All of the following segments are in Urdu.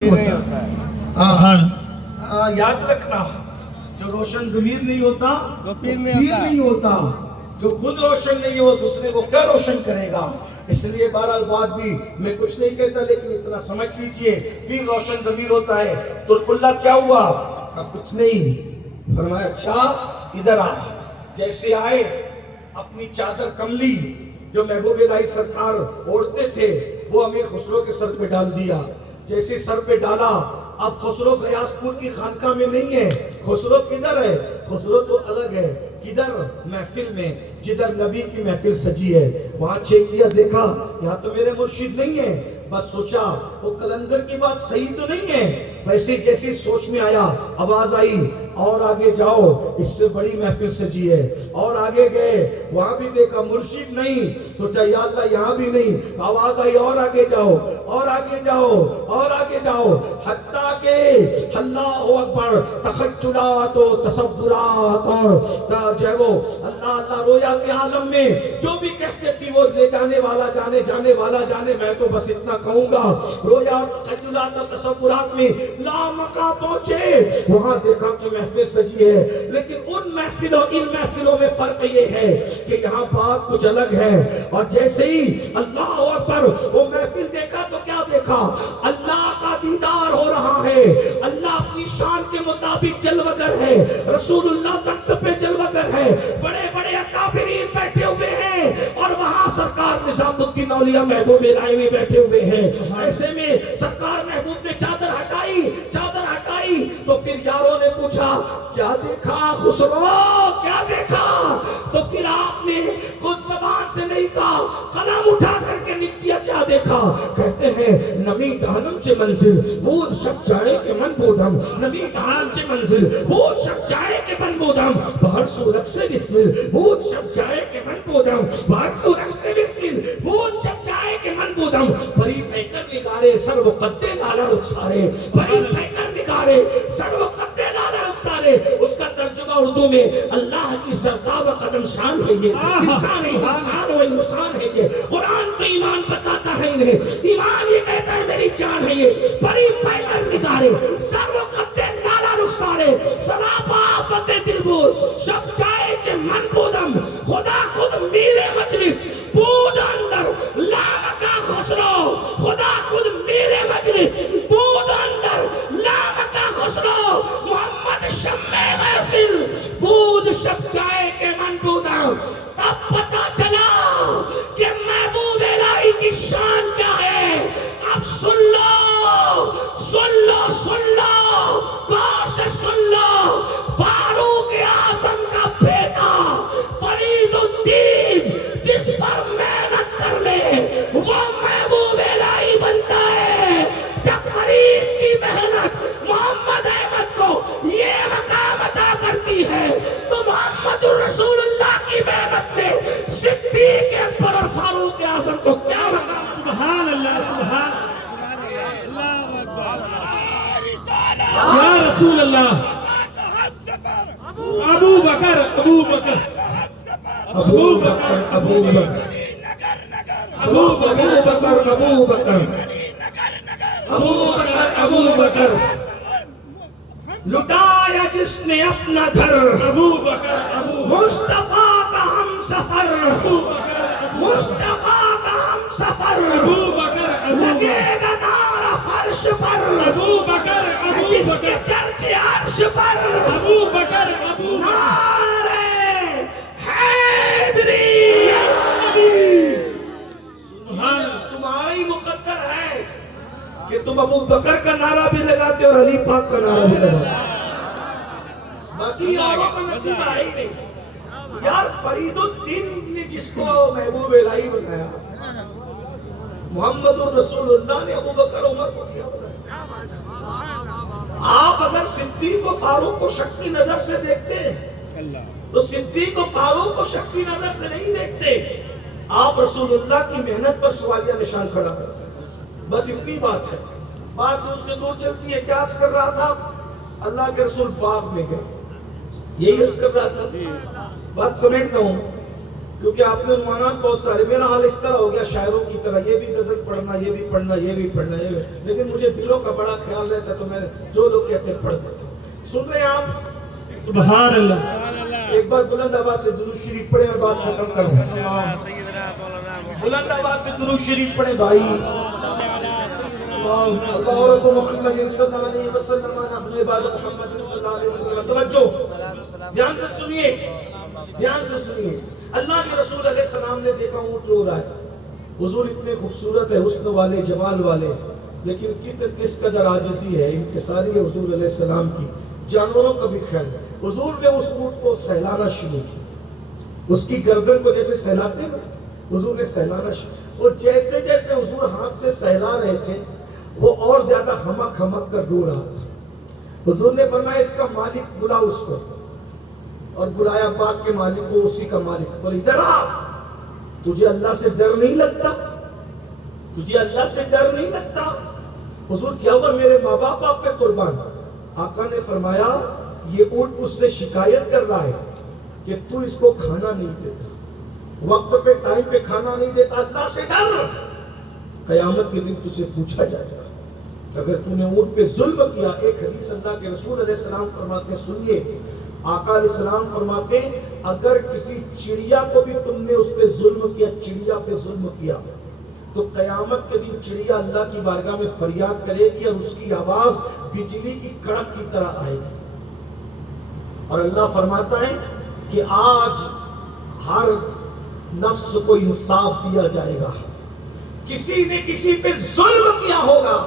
ہوتا ہے۔ یاد رکھنا، جو روشن ضمیر نہیں ہوتا وہ پیر نہیں ہوتا، جو خود روشن نہیں ہو دوسرے کو کیا روشن کرے گا۔ اس لیے بہرحال بات بھی میں کچھ نہیں کہتا، لیکن اتنا سمجھ لیجئے پیر روشن ضمیر ہوتا ہے۔ ترک اللہ کیا ہوا؟ کچھ نہیں، فرمایا اچھا ادھر آ۔ جیسے آئے اپنی چادر کملی جو محبوب الہی سرکار اوڑھتے تھے وہ امیر خسرو کے سر پہ ڈال دیا۔ جیسے سر پہ ڈالا، اب خسرو غیاث پور کی خانقاہ میں نہیں ہے۔ خسرو کدھر ہے؟ خسرو تو الگ ہے۔ کدھر؟ محفل میں، جدھر نبی کی محفل سجی ہے۔ وہاں چیک کیا، دیکھا یہاں تو میرے مرشد نہیں ہے۔ بس سوچا وہ کلندر کی بات صحیح تو نہیں ہے۔ ویسے جیسی سوچ میں آیا، آواز آئی اور آگے جاؤ، اس سے بڑی محفل سجی ہے۔ اور آگے گئے، وہاں بھی دیکھا مرشد نہیں۔ سوچا یا اللہ یہاں بھی نہیں۔ آواز آئی اور آگے جاؤ، اور آگے جاؤ، اور آگے جاؤ، حتیٰ کہ اللہ اکبر تخیلات و تصورات اور جو ہے وہ اللہ اللہ رویا کے عالم میں جو بھی کیفیت تھی وہ لے جانے والا جانے، جانے والا جانے۔ میں تو بس اتنا کہوں گا، رویا تخیلات اور تصورات میں لامکاں پہنچے، وہاں دیکھا کہ محفل سجی ہے۔ لیکن ان محفلوں ان محفلوں میں فرق یہ ہے کہ یہاں بات کچھ الگ ہے۔ اور جیسے ہی اللہ اکبر وہ محفل دیکھا تو کیا دیکھا؟ اللہ کا دیدار ہو رہا ہے۔ اللہ اپنی شان کے مطابق جلوگر ہے، رسول اللہ تخت پہ جلوگر ہے، بڑے بڑے اکابرین بیٹھے ہوئے ہیں، اور وہاں سرکار نظام الدین اولیاء محبوب الہی بھی بیٹھے ہوئے ہیں۔ ایسے میں سرکار محبوب نے چادر ہٹائی، چادر ہٹائی تو پھر یاروں نے پوچھا کیا دیکھا خسرو، کیا دیکھا؟ تو پھر آپ نے کچھ زبان سے نہیں کہا، قلم اٹھا کر کے لکھ دیا کیا دیکھا؟ کہتے ہیں نمی دہنم چے منزل بود شب جائے کے من بودم، نمی دہنم چے منزل بود شب جائے کے من بودم، بہر سورک سے بسمل بود شب جائے کے من بودم، بہر سورک سے بسمل بود شب جائے کے من بودم، پری پیکر نگارے سر و قد لالا رخسارے، پری پیکر نگارے سر و قد لالا رخسارے۔ اس کا ترجمہ اردو میں اللہ کی سرکار و قدم شان ہے، یہ انسان ہے، انسان و انسان ہے یہ۔ قرآن تو ایمان بتاتا ہے انہیں، ایمان یہ کہتا ہے میری جان ہے یہ۔ پری پیکر نگارے سر و قد لالا رخسارے، سراپا فتح دلبور شب جائے کے من بودم، خدا خود میرے مجلس بود اندر لامکا خسرو، خدا خود میرے مجلس بود اندر لامکا خسرو، محمد شمع محفل بود شب جائے کے من بودم۔ تب پتا چلا کہ محبوب الہی کی شان کیا ہے۔ اب سن لو، سن لو، سن لو، غور سے سن لو۔ فاروق اعظم کا بیٹا فرید الدین جس پر محنت کر لے وہ محبوب الہی بنتا ہے۔ جب فرید کی محنت محمد احمد کو یہ مقام عطا کرتی ہے تو محمد الرسول اللہ کی محنت میں صدیق اکبر اور فاروق اعظم کو کیا مقام؟ سبحان اللہ، سبحان اللہ اکبر۔ یا رسول اللہ، ابو بکر، ابو بکر، ابو بکر، ابو بکر، ابو بکر، ابو بکر، ابو بکر، ابو بکر، لٹایا جس نے اپنا گھر، ابو بکر، ابو مصطفیٰ کا ہم سفر، مصطفیٰ کا ہم سفر، ابو بکر، ابو لگے گا نعرہ فرش پر، ابو بکر، ابو جس کے بکر، چرچے عرش پر، ابو بکر، ابو نعرہ حیدری۔ تمہارا ہی مقدر ہے کہ تم ابو بکر کا نعرہ بھی لگاتے اور علی پاک کا نعرہ بھی لگاتے، باقی یاروں کا نصیب ہے ہی نہیں۔ یار فرید الدین نے جس کو محبوب الہی بنایا، محمد الرسول اللہ نے ابو بکر عمر کو کیا بنایا؟ آپ اگر صدیق و فاروق کو شک کی نظر سے دیکھتے ہیں تو صدیق و فاروق کو شک کی نظر سے نہیں دیکھتے، آپ رسول اللہ کی محنت پر سوالیہ نشان کھڑا کرتے ہیں۔ بس اتنی بات ہے، بات دور سے دور چلتی ہے۔ کیا عرض کر رہا تھا؟ اللہ کے رسول باغ میں گئے، یہی عرض کر رہا تھا، بات سمیٹتا ہوں۔ کیونکہ آپ نے عنوانات بہت سارے، میرا حال اس طرح ہو گیا شاعروں کی طرح، یہ بھی غزل پڑھنا، یہ بھی پڑھنا، یہ بھی پڑھنا، یہ بھی، لیکن مجھے دلوں کا بڑا خیال رہتا تو میں جو لوگ کہتے ہیں پڑھ دیتا ہوں۔ سن رہے ہیں آپ؟ سبحان اللہ۔ سبحان اللہ۔ ایک بار بلند آواز سے درود شریف پڑھیں اور بات ختم کریں۔ سیدنا مولانا محمد بلند آواز سے درود شریف پڑھیں بھائی۔ اللہ رب محمد صلی اللہ علیہ وسلم اپنے بعد محمد صلی اللہ علیہ وسلم۔ توجہ، دھیان سے سنیے، دھیان سے سنیے۔ اللہ کے رسول علیہ السلام نے دیکھا اونٹ رو رہا ہے، حضور اتنے خوبصورت ہے، حسن والے، جمال والے، لیکن کس قدر عاجزی ہے، انکساری ہے حضور علیہ السلام کی، جانوروں کا بھی خیال ہے۔ حضور نے اس اونٹ کو سہلانا شروع کیا، اس کی گردن کو جیسے سہلاتے ہیں حضور نے سہلانا شروع، اور جیسے جیسے حضور ہاتھ سے سہلا رہے تھے وہ اور زیادہ ہمک ہمک کر رو رہا تھا۔ حضور نے فرمایا اس کا مالک بلا اس کو، اور بلایا باغ کے مالک کو، اسی کا مالک، بولی ادھر آ، تجھے اللہ سے ڈر نہیں لگتا؟ تجھے اللہ سے ڈر نہیں لگتا؟ حضور کیا ہوا؟ میرے ماں باپ آپ پہ قربان۔ آقا نے فرمایا یہ اونٹ اس سے شکایت کر رہا ہے کہ تو اس کو کھانا نہیں دیتا، وقت پہ ٹائم پہ کھانا نہیں دیتا، اللہ سے ڈر۔ قیامت کے دن تجھے پوچھا جائے گا اگر تو نے اونٹ پہ ظلم کیا۔ ایک حدیث اللہ کے رسول علیہ السلام فرماتے ہیں، سنیے، آقا علیہ السلام فرماتے ہیں اگر کسی چڑیا کو بھی تم نے اس پہ ظلم کیا، چڑیا پہ ظلم کیا، تو قیامت کے دن چڑیا اللہ کی بارگاہ میں فریاد کرے گی اور اس کی آواز بجلی کی کڑک کی طرح آئے گی، اور اللہ فرماتا ہے کہ آج ہر نفس کو انصاف دیا جائے گا۔ کسی نے کسی پہ ظلم کیا ہوگا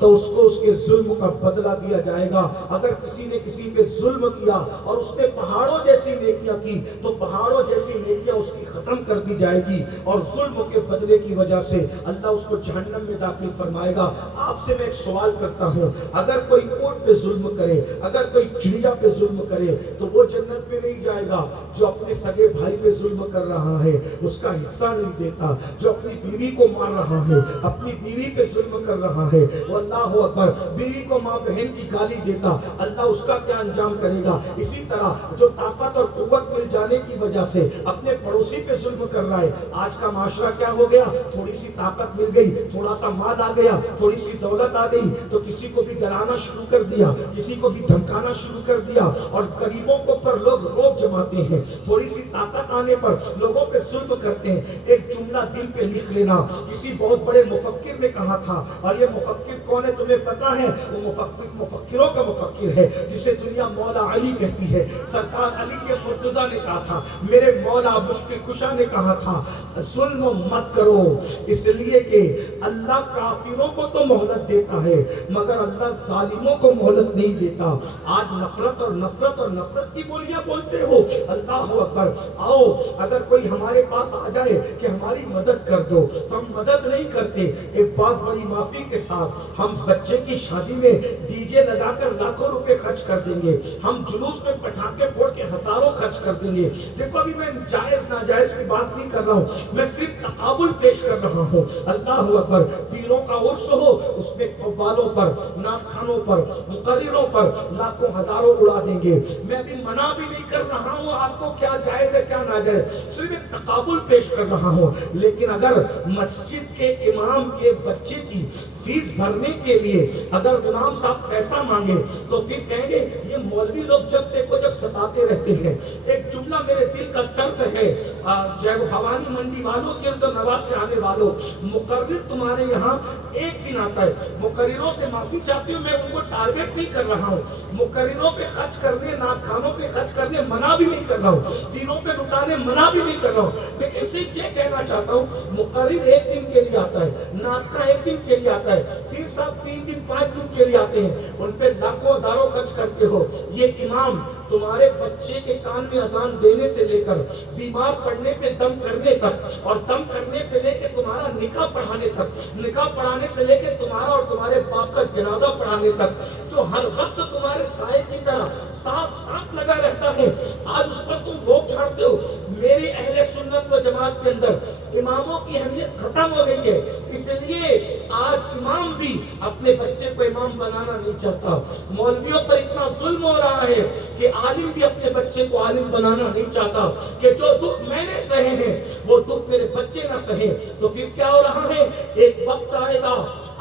تو اس کو اس کے ظلم کا بدلہ دیا جائے گا۔ اگر کسی نے کسی پہ ظلم کیا اور اس نے پہاڑوں جیسی نیکیاں کی تو پہاڑوں جیسی نیکیاں اس کی ختم کر دی جائے گی، اور ظلم کے بدلے کی وجہ سے اللہ اس کو جہنم میں داخل فرمائے گا۔ آپ سے میں ایک سوال کرتا ہوں، اگر کوئی اونٹ پہ ظلم کرے، اگر کوئی چڑیا پہ ظلم کرے تو وہ جنت میں نہیں جائے گا۔ جو اپنے سگے بھائی پہ ظلم کر رہا ہے اس کا حصہ نہیں دیتا، جو اپنی بیوی کو مار رہا ہے، اپنی بیوی پہ ظلم کر رہا ہے، وہ اللہ اکبر، بیوی کو ماں بہن کی گالی دیتا، اللہ اس کا کیا انجام کرے گا؟ اسی طرح جو طاقت اور قوت مل جانے کی وجہ سے اپنے پڑوسی پہ ظلم کر رہا ہے، آج کا معاشرہ کیا ہو گیا؟ تھوڑی سی طاقت مل گئی، تھوڑا سا مال آ گیا، تھوڑی سی دولت آ گئی تو کسی کو بھی ڈرانا شروع کر دیا، کسی کو بھی دھمکانا شروع کر دیا، اور غریبوں کو پر لوگ روب جماتے ہیں، تھوڑی سی طاقت آنے پر لوگوں پہ ظلم کرتے ہیں۔ ایک جملہ دل پہ لکھ لینا، کسی بہت بڑے مفکر نے کہا تھا، اور یہ مفکر کون ہے تمہیں پتا ہے؟ وہ مفکروں کا مفکر ہے جسے دنیا مولا علی کہتی ہے۔ سرکار علی کے مرتضیٰ نے کہا تھا، میرے مولا مشکل کشا نے کہا تھا ظلم مت کرو، اس لیے کہ اللہ کافروں کو تو مہلت دیتا ہے مگر اللہ ظالموں کو مہلت نہیں دیتا۔ آج نفرت اور نفرت اور نفرت کی بولیاں بولتے ہو، اللہ اکبر۔ آؤ اگر کوئی ہمارے پاس آ جائے کہ ہماری مدد کر دو تو ہم مدد نہیں کرتے۔ ایک بات بڑی معافی کے ساتھ، ہم بچے کی شادی میں ڈی جے لگا کر لاکھوں روپے خرچ کر دیں گے، ہم جلوس میں پٹاخے پھوڑ کے ہزاروں خرچ کر دیں گے۔ دیکھو ابھی میں جائز ناجائز کی بات نہیں کر رہا ہوں، میں صرف تقابل پیش کر رہا ہوں۔ اللہ اکبر، پیروں کا عرس ہو اس میں قوالوں پر، ناخوانوں پر، مقرروں پر لاکھوں ہزاروں اڑا دیں گے۔ میں ابھی منع بھی نہیں کر رہا ہوں آپ کو کیا جائز ہے کیا ناجائز، صرف ایک تقابل پیش کر رہا ہوں۔ لیکن اگر مسجد کے امام کے بچے کی فیس بھرنے کے لیے اگر امام صاحب پیسہ مانگے تو پھر کہیں گے یہ مولوی لوگ جب دیکھو جب ستاتے رہتے ہیں۔ ایک جملہ میرے دل کا درد ہے، جو ہے وہ بھوانی منڈی والوں، گرد و نواح سے آنے والوں، مقرر تمہارے یہاں ایک دن آتا ہے، مقرروں سے معافی چاہتی ہوں، میں ان کو ٹارگٹ نہیں کر رہا ہوں، مقرروں پہ خرچ کرنے، نعت خانوں پہ خرچ کرنے منع بھی نہیں کر رہا ہوں، دینوں پہ لٹانے منع بھی نہیں کر رہا ہوں، لیکن صرف یہ کہنا چاہتا ہوں مقرر ایک دن کے لیے آتا ہے، نعت خان ایک دن کے لیے آتا ہے، پھر صاحب 3 دن 5 دن کے لیے آتے ہیں، ان پہ لاکھوں ہزاروں خرچ کرتے ہو۔ یہ امام تمہارے بچے کے کان میں اذان دینے سے لے کر بیمار پڑنے پہ دم کرنے تک، اور دم کرنے سے لے کے تمہارا نکاح پڑھانے تک، نکاح پڑھانے سے لے کے تمہارا اور تمہارے باپ کا جنازہ پڑھانے تک، جو ہر وقت تمہارے سائے کی طرح ساتھ لگا رہتا ہے، آج اس پر تم روک چھاڑتے ہو۔ میری اہل سنت و جماعت کے اندر اماموں کی اہمیت ختم ہو گئی ہے، اس لیے آج امام بھی اپنے بچے کو امام بنانا نہیں چاہتا۔ مولویوں پر اتنا ظلم ہو رہا ہے کہ عالم بھی اپنے بچے کو عالم بنانا نہیں چاہتا کہ جو دکھ میں نے سہے ہیں وہ دکھ میرے بچے نہ سہیں. تو پھر کیا ہو رہا ہے؟ ایک وقت آئے گا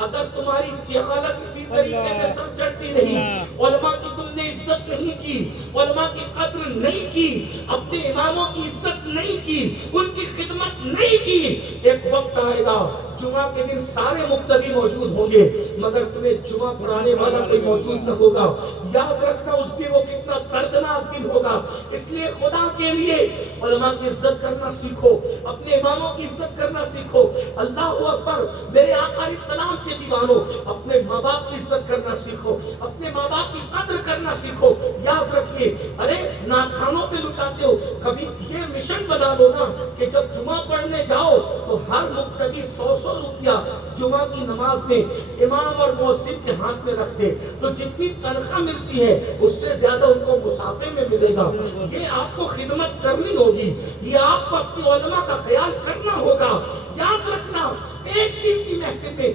اگر تمہاری جہالت اسی طریقے سے سر چڑھتی رہی, علماء کی تم نے عزت نہیں کی, علماء کی قدر نہیں کی, اپنے اماموں کی عزت نہیں کی, ان کی خدمت نہیں کی, ایک وقت آئے گا جمعہ کے دن سارے مقتدی موجود ہوں گے مگر تمہیں جمعہ پڑھانے والا کوئی موجود نہ ہوگا. یاد رکھنا اس دن وہ کتنا دردناک دن ہوگا. اس لیے خدا کے لیے علماء کی عزت کرنا سیکھو, اپنے اماموں کی عزت کرنا سیکھو. اللہ اکبر. میرے آقا علیہ السلام کے دیوانوں, اپنے ماں باپ کی عزت کرنا سیکھو, اپنے ماں باپ کی قدر کرنا سیکھو. یاد رکھیے, ارے ناخانوں پہ لٹاتے ہو, کبھی یہ مشن بنا لو نا کہ جب جمعہ پڑھنے جاؤ تو ہر مقتدی 100 روپیہ جمعہ کی نماز میں امام اور مؤذن کے ہاتھ میں رکھ دے, تو جتنی تنخواہ ملتی ہے اس سے زیادہ ان کو مسافے میں ملے گا. یہ آپ کو خدمت کرنی ہوگی, یہ آپ کو اپنے علماء کا خیال کرنا ہوگا. یاد رکھنا, ایک دن کی محفل میں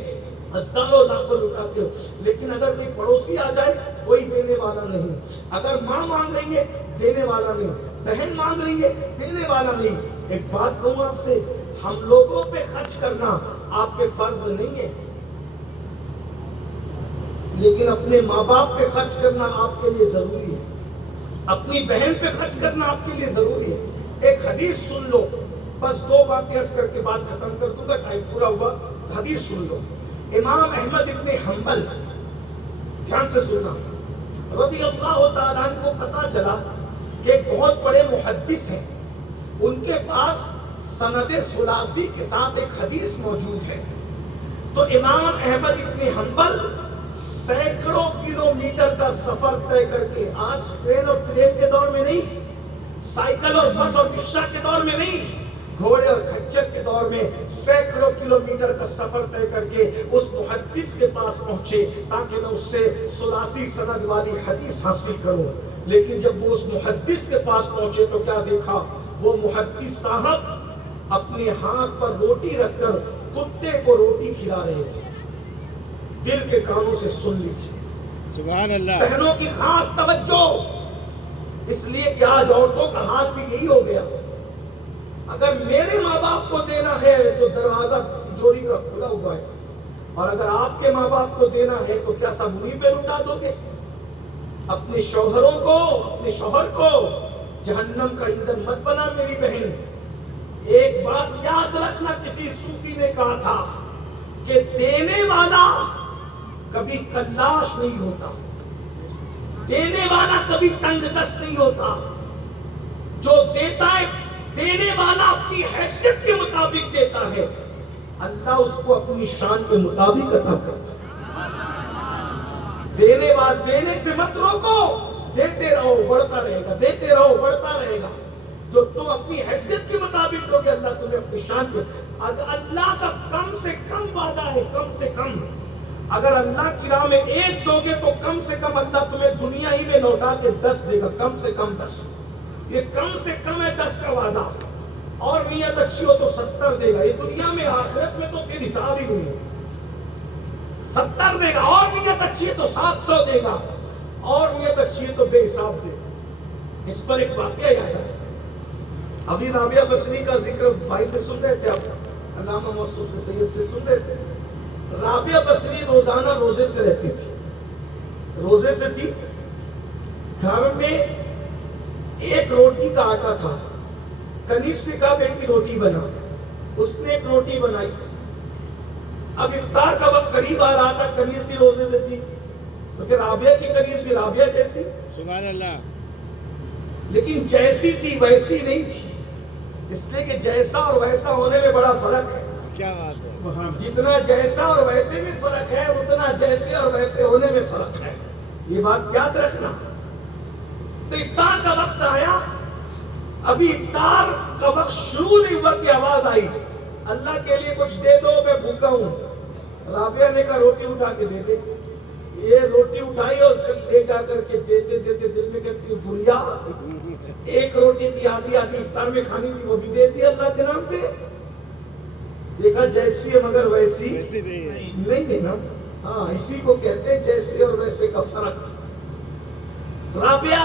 ہزاروں لاکھوں لٹاتے ہو, لیکن اگر کوئی پڑوسی آ جائے کوئی دینے والا نہیں, اگر ماں مانگ رہی ہے دینے والا نہیں, بہن مانگ رہی ہے دینے والا نہیں. ایک بات کہوں آپ سے, ہم لوگوں پہ خرچ کرنا آپ کے فرض نہیں ہے, لیکن اپنے ماں باپ پہ خرچ کرنا آپ کے لیے ضروری ہے, اپنی بہن پہ خرچ کرنا آپ کے لیے ضروری ہے. ایک حدیث سن لو, بس 2 باتیں عرض کر کے بات ختم کر دوں گا, ٹائم پورا ہوا. حدیث سن لو, امام احمد ابن حنبل, دھیان سے سننا, رضی اللہ تعالیٰ عنہ کو پتا چلا کہ ایک بہت بڑے محدث ہیں, ان کے پاس سند ثلاثی کے ساتھ ایک حدیث موجود ہے. تو امام احمد ابن حنبل سینکڑوں کلومیٹر کا سفر طے کر کے, آج ٹرین اور پلین کے دور میں نہیں, سائیکل اور بس اور رکشہ کے دور میں نہیں, گھوڑے اور کھچر کے دور میں سینکڑوں کلومیٹر کا سفر طے کر کے اس محدث کے پاس پہنچے تاکہ میں اس سے ثلاثی سند والی حدیث حاصل کروں. لیکن جب وہ اس محدث کے پاس پہنچے تو کیا دیکھا, وہ محدث صاحب اپنے ہاتھ پر روٹی رکھ کر کتے کو روٹی کھلا رہے تھے. دل کے کانوں سے سن لیجیے, سبحان اللہ. بہنوں کی خاص توجہ, اس لیے کہ آج عورتوں کا حال بھی یہی ہو گیا. اگر میرے ماں باپ کو دینا ہے تو دروازہ تجوری کا کھلا ہوا ہے, اور اگر آپ کے ماں باپ کو دینا ہے تو کیا سب انہیں پہ لٹا دو گے؟ اپنے شوہروں کو, اپنے شوہر کو جہنم کا ایندھن مت بنا میری بہن. ایک بات یاد رکھنا, کسی صوفی نے کہا تھا کہ دینے والا کبھی کلاش نہیں ہوتا, دینے والا کبھی تنگ دست نہیں ہوتا. جو دیتا ہے, دینے والا اپنی حیثیت کے مطابق دیتا ہے, اللہ اس کو اپنی شان کے مطابق عطا کرتا ہے. دینے سے مت روکو, دیتے رہو بڑھتا رہے گا, دیتے رہو بڑھتا رہے گا. جو تم اپنی حیثیت کے مطابق دو گے اللہ تمہیں اپنی شان کے, اگر اللہ کا کم سے کم وعدہ ہے, کم سے کم اگر اللہ کی راہ میں 1 دو گے تو کم سے کم اللہ تمہیں دنیا ہی میں لوٹا کے 10 دے گا, کم سے کم 10. یہ کم سے کم ہے 10 کا وعدہ, اور نیت اچھی ہو تو 70 دے گا. یہ دنیا میں, آخرت میں تو پھر حساب ہی نہیں ہے. 70 دے گا, اور نیت اچھی ہے تو 700 دے گا, اور نیت اچھی ہے تو بے حساب دے گا. اس پر ایک واقعہ یاد ہے, ابھی رابعہ بصری کا ذکر بھائی سے سن رہے تھے, آپ علامہ موصوف سے, سید سے سن رہے تھے. رابعہ بصری روزانہ روزے سے رہتی تھی, روزے سے تھی. گھر میں ایک روٹی کا آٹا تھا, کنیز سے کہا بیٹی روٹی بنا, اس نے ایک روٹی بنائی. اب افطار کا وقت قریب آ رہا تھا, کنیز بھی روزے سے تھی, تو کہ رابعہ کی کنیز بھی رابعہ جیسی, سبحان اللہ. لیکن جیسی تھی ویسی نہیں تھی, اس لیے کہ جیسا اور ویسا ہونے میں بڑا فرق ہے. کیا بات ہے. جتنا جیسا اور ویسے میں فرق ہے, اتنا جیسے اور ویسے ہونے میں فرق ہے. یہ بات یاد رکھنا. تو افطار کا وقت آیا, ابھی افطار کا وقت شروع نہیں ہوا کہ آواز آئی, اللہ کے لیے کچھ دے دو, میں بھوکا ہوں. رابعہ نے کہا روٹی اٹھا کے دے دے. یہ روٹی اٹھائی اور لے جا کر کے دیتے دیتے دل میں کہتی بڑھیا, ایک روٹی تھی آدھی افطار میں کھانی تھی, وہ بھی دے دی اللہ کے نام پہ. دیکھا جیسی ہے مگر ویسی نہیں ہے نا. ہاں, اسی کو کہتے ہیں جیسے اور ویسے کا فرق. رابعہ